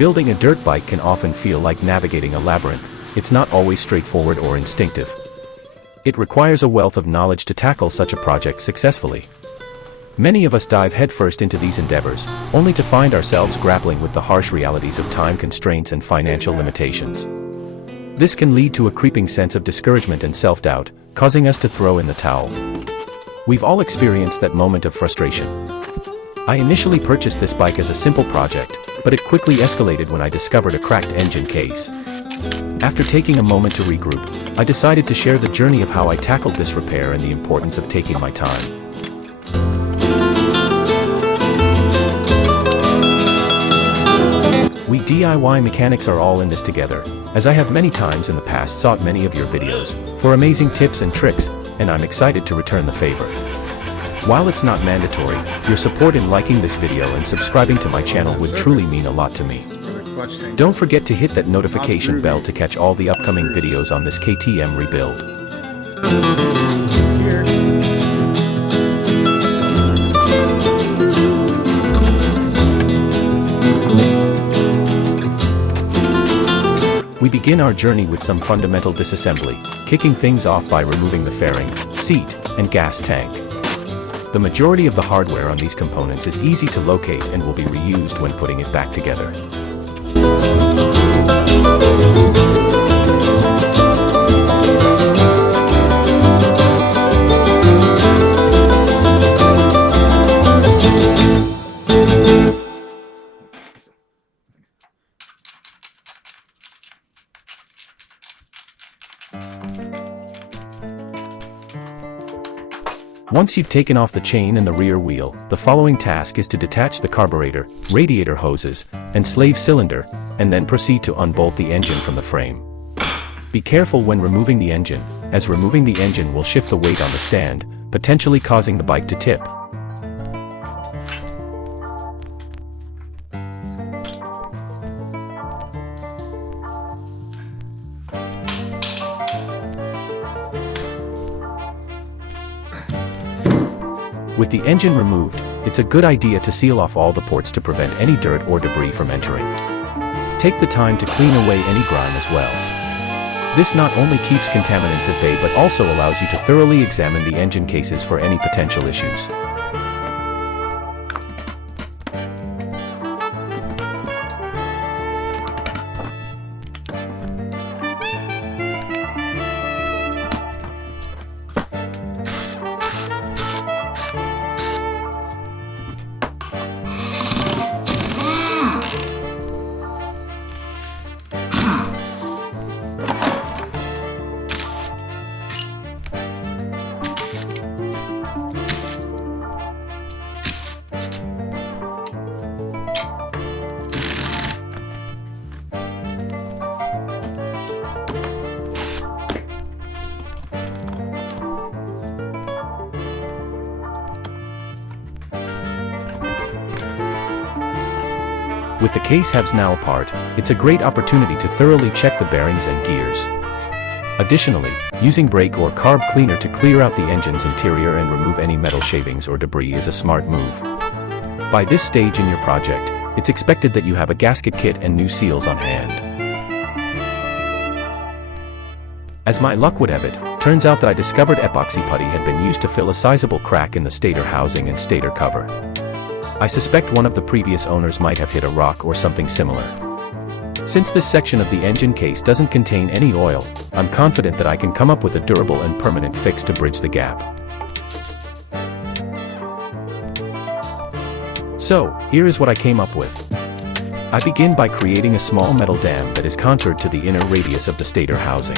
building a dirt bike can often feel like navigating a labyrinth. It's not always straightforward or instinctive. It requires a wealth of knowledge to tackle such a project successfully. Many of us dive headfirst into these endeavors, only to find ourselves grappling with the harsh realities of time constraints and financial limitations. This can lead to a creeping sense of discouragement and self-doubt, causing us to throw in the towel. We've all experienced that moment of frustration. I initially purchased this bike as a simple project, but it quickly escalated when I discovered a cracked engine case. After taking a moment to regroup, I decided to share the journey of how I tackled this repair and the importance of taking my time. We DIY mechanics are all in this together, as I have many times in the past sought many of your videos for amazing tips and tricks, and I'm excited to return the favor. While it's not mandatory, your support in liking this video and subscribing to my channel would truly mean a lot to me. Don't forget to hit that notification bell to catch all the upcoming videos on this KTM rebuild. We begin our journey with some fundamental disassembly, kicking things off by removing the fairings, seat, and gas tank. The majority of the hardware on these components is easy to locate and will be reused when putting it back together. Once you've taken off the chain and the rear wheel, the following task is to detach the carburetor, radiator hoses, and slave cylinder, and then proceed to unbolt the engine from the frame. Be careful when removing the engine, as removing the engine will shift the weight on the stand, potentially causing the bike to tip. With the engine removed, it's a good idea to seal off all the ports to prevent any dirt or debris from entering. Take the time to clean away any grime as well. This not only keeps contaminants at bay but also allows you to thoroughly examine the engine cases for any potential issues. With the case halves now apart, it's a great opportunity to thoroughly check the bearings and gears. Additionally, using brake or carb cleaner to clear out the engine's interior and remove any metal shavings or debris is a smart move. By this stage in your project, it's expected that you have a gasket kit and new seals on hand. As my luck would have it, turns out that I discovered epoxy putty had been used to fill a sizable crack in the stator housing and stator cover. I suspect one of the previous owners might have hit a rock or something similar. Since this section of the engine case doesn't contain any oil, I'm confident that I can come up with a durable and permanent fix to bridge the gap. So, here is what I came up with. I begin by creating a small metal dam that is contoured to the inner radius of the stator housing.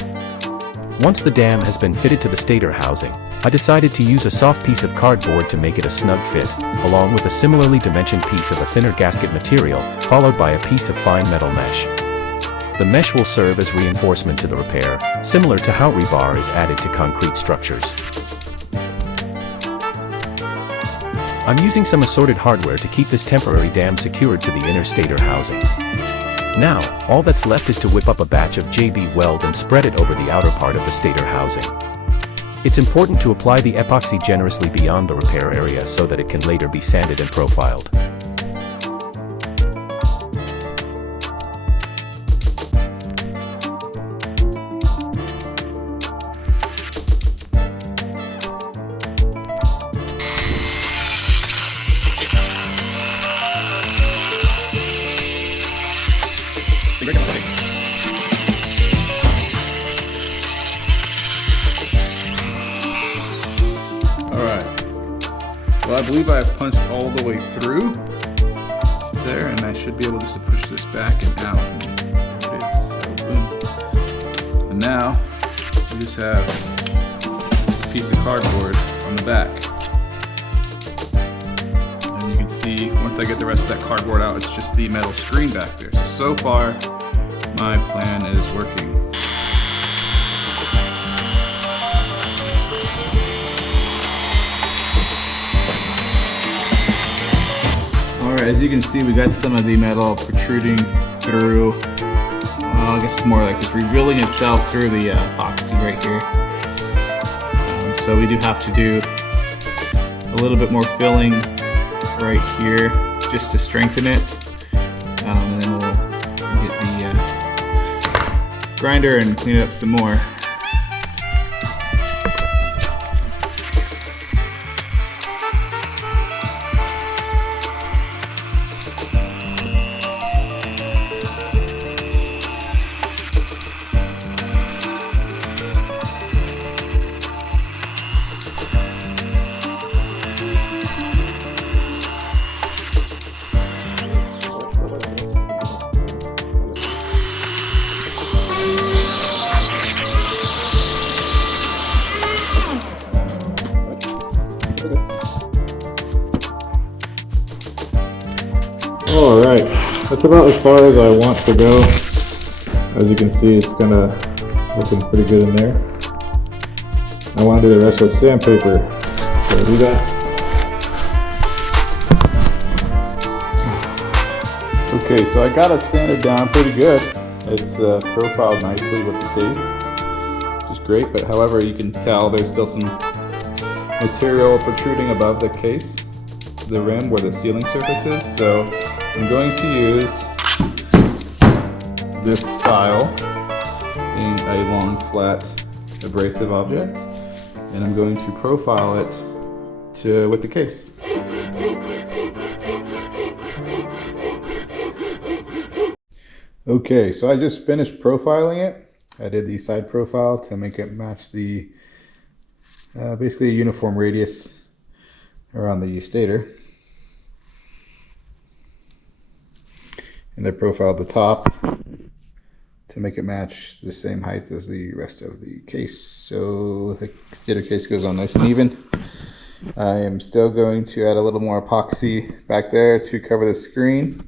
Once the dam has been fitted to the stator housing, I decided to use a soft piece of cardboard to make it a snug fit, along with a similarly dimensioned piece of a thinner gasket material, followed by a piece of fine metal mesh. The mesh will serve as reinforcement to the repair, similar to how rebar is added to concrete structures. I'm using some assorted hardware to keep this temporary dam secured to the inner stator housing. Now, all that's left is to whip up a batch of JB Weld and spread it over the outer part of the stator housing. It's important to apply the epoxy generously beyond the repair area so that it can later be sanded and profiled. Well, I believe I've punched all the way through there, and I should be able just to push this back and out. And there it is. So boom. And now we just have a piece of cardboard on the back. And you can see once I get the rest of that cardboard out, it's just the metal screen back there. So far, my plan is working. Alright, as you can see, we got some of the metal protruding through. I guess it's more like it's revealing itself through the epoxy right here. So we do have to do a little bit more filling right here just to strengthen it. And then we'll get the grinder and clean it up some more. Alright, that's about as far as I want to go. As you can see, it's kind of looking pretty good in there. I want to do the rest with sandpaper, so I'll do that. Okay, so I got it sanded down pretty good. It's profiled nicely with the case, which is great, but however you can tell there's still some material protruding above the case, the rim where the sealing surface is. So I'm going to use this file, being a long flat abrasive object, and I'm going to profile it with the case. Okay, so I just finished profiling it. I did the side profile to make it match the basically a uniform radius around the stator. And I profiled the top to make it match the same height as the rest of the case. So the stator case goes on nice and even. I am still going to add a little more epoxy back there to cover the screen.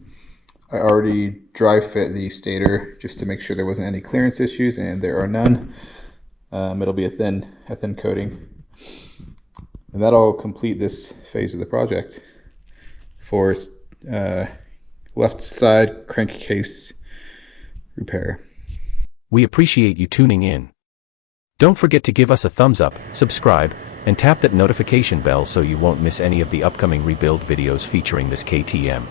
I already dry fit the stator just to make sure there wasn't any clearance issues, and there are none. It'll be a thin coating. And that'll complete this phase of the project for left side crankcase repair. We appreciate you tuning in. Don't forget to give us a thumbs up, subscribe, and tap that notification bell so you won't miss any of the upcoming rebuild videos featuring this KTM.